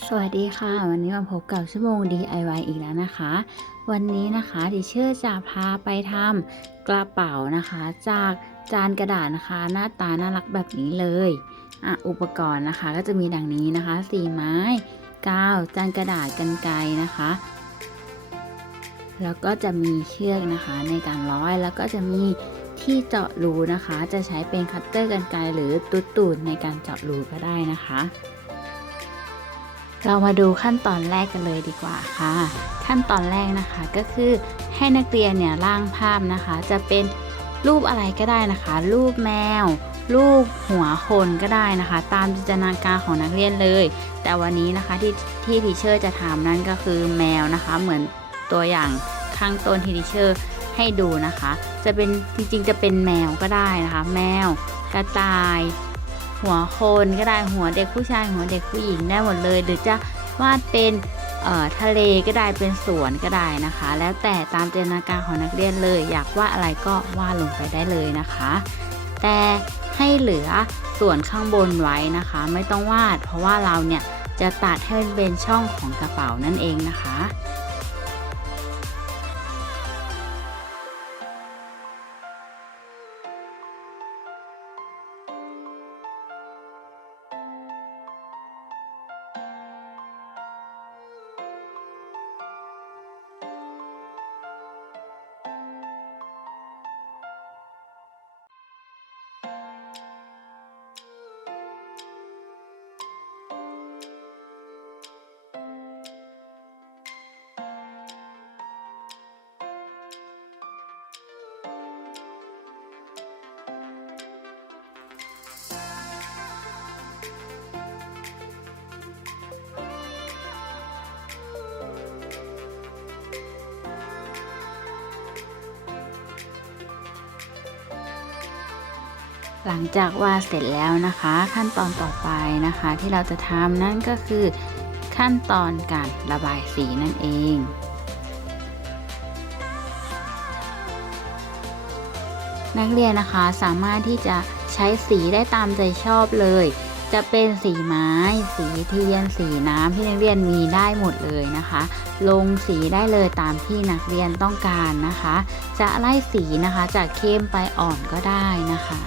สวัสดีค่ะ วันนี้มาพบกับชั่วโมง DIY อีกแล้วนะคะ วันนี้นะคะดิเชอร์จะพาไปทำกระเป๋านะคะ จากจานกระดาษนะคะ หน้าตาน่ารักแบบนี้เลยอะอุปกรณ์นะคะก็จะมีดังนี้นะคะสีไม้กาวจานกระดาษกันไกรนะคะ แล้วก็จะมีเชือกนะคะในการร้อยแล้วก็จะมีที่เจาะรูนะคะ จะใช้เป็นคัตเตอร์กันไกรหรือตุ๊ดตูดในการเจาะรูก็ได้นะคะ เรามาดูขั้นตอนแรกกันเลยดีกว่าค่ะ ขั้นตอนแรกนะคะก็คือให้นักเรียนเนี่ยร่างภาพนะคะ จะเป็นรูปอะไรก็ได้นะคะ รูปแมว รูปหัวคนก็ได้นะคะ ตามจินตนาการของนักเรียนเลย แต่วันนี้นะคะที่ที่ทีเชอร์จะทำนั่นก็คือแมวนะคะ เหมือนตัวอย่างข้างต้นที่ทีเชอร์ให้ดูนะคะ จะเป็นจริงๆจะเป็นแมวก็ได้นะคะ แมว กระต่าย หัวคนก็ได้หัวเด็กผู้ชายหัวเด็กผู้หญิงได้หมดเลย หรือจะวาดเป็นทะเลก็ได้เป็นสวนก็ได้นะคะ แล้วแต่ตามจินตนาการของนักเรียนเลย อยากวาดอะไรก็วาดลงไปได้เลยนะคะ แต่ให้เหลือส่วนข้างบนไว้นะคะ ไม่ต้องวาด เพราะว่าเราเนี่ยจะตัดให้มันเป็นช่องของกระเป๋านั่นเองนะคะ หลังจากวาดเสร็จแล้วนะคะ ขั้นตอนต่อไปนะคะที่เราจะทำนั่นก็คือ ขั้นตอนการระบายสีนั่นเองนักเรียนนะคะสามารถที่จะใช้สีได้ตามใจชอบเลย จะเป็นสีไม้ สีเทียน สีน้ำที่นักเรียนมีได้หมดเลยนะคะ ลงสีได้เลยตามที่นักเรียนต้องการนะคะ จะไล่สีนะคะจากเข้มไปอ่อนก็ได้นะคะ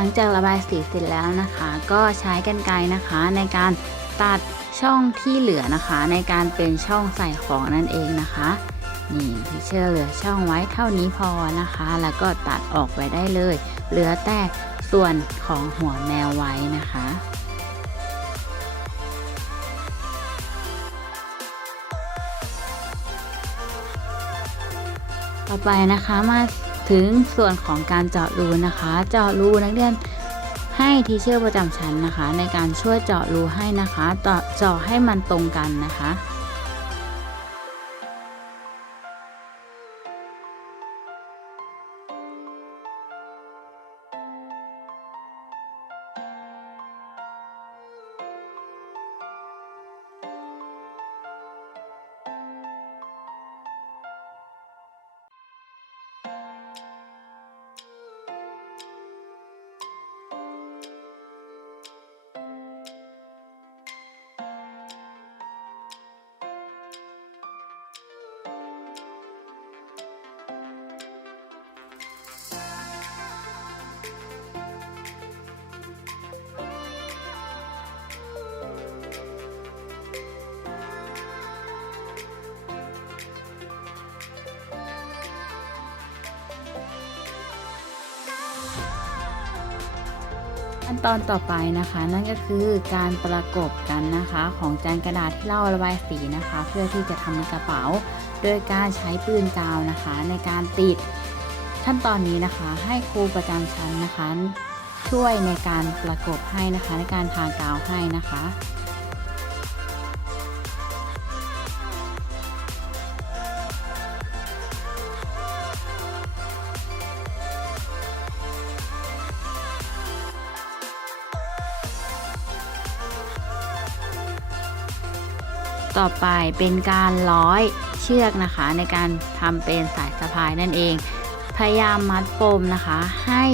หลังจากระบายสีเสร็จแล้วนะคะ ก็ใช้กรรไกรนะคะในการตัดช่องที่เหลือนะคะ ในการเป็นช่องใส่ของนั่นเองนะคะ นี่ที่เชื่อเหลือช่องไว้เท่านี้พอนะคะ แล้วก็ตัดออกไปได้เลย เหลือแต่ส่วนของหัวแมวไว้นะคะต่อไปนะคะมา ถึงส่วนของการเจาะรูนะคะ เจาะรูนักเรียนให้ทีเชอร์ประจำชั้นนะคะ ในการช่วยเจาะรูให้นะคะเจาะเจาะให้มันตรงกันนะคะ ขั้นตอนต่อไปนะคะ นั่นก็คือการประกบกันนะคะ ของจานกระดาษที่เราระบายสีนะคะ เพื่อที่จะทำกระเป๋า โดยการใช้ปืนกาวนะคะ ในการติดขั้นตอนนี้นะคะให้ครูประจำชั้นนะคะ ช่วยในการประกบให้นะคะในการทากาวให้นะคะ ต่อไปเป็นการร้อยเชือกนะคะ ในการทำเป็นสายสะพายนั่นเอง พยายามมัดปมนะคะ ให้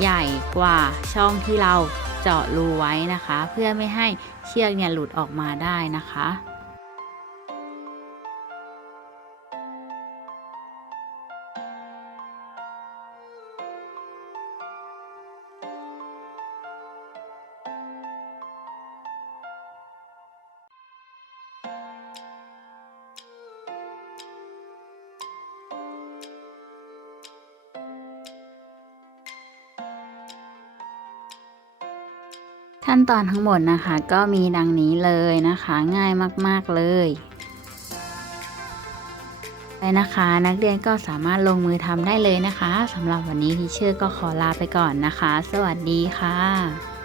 ใหญ่กว่าช่องที่เราเจาะรูไว้นะคะ เพื่อไม่ให้เชือกเนี่ยหลุดออกมาได้นะคะ ขั้นตอนทั้งหมดนะคะ ก็มีดังนี้เลยนะคะ ง่ายมาก ๆ เลยไปนะคะ นักเรียนก็สามารถลงมือทำได้เลยนะคะสำหรับวันนี้ทีเชอร์ก็ขอลาไปก่อนนะคะ สวัสดีค่ะ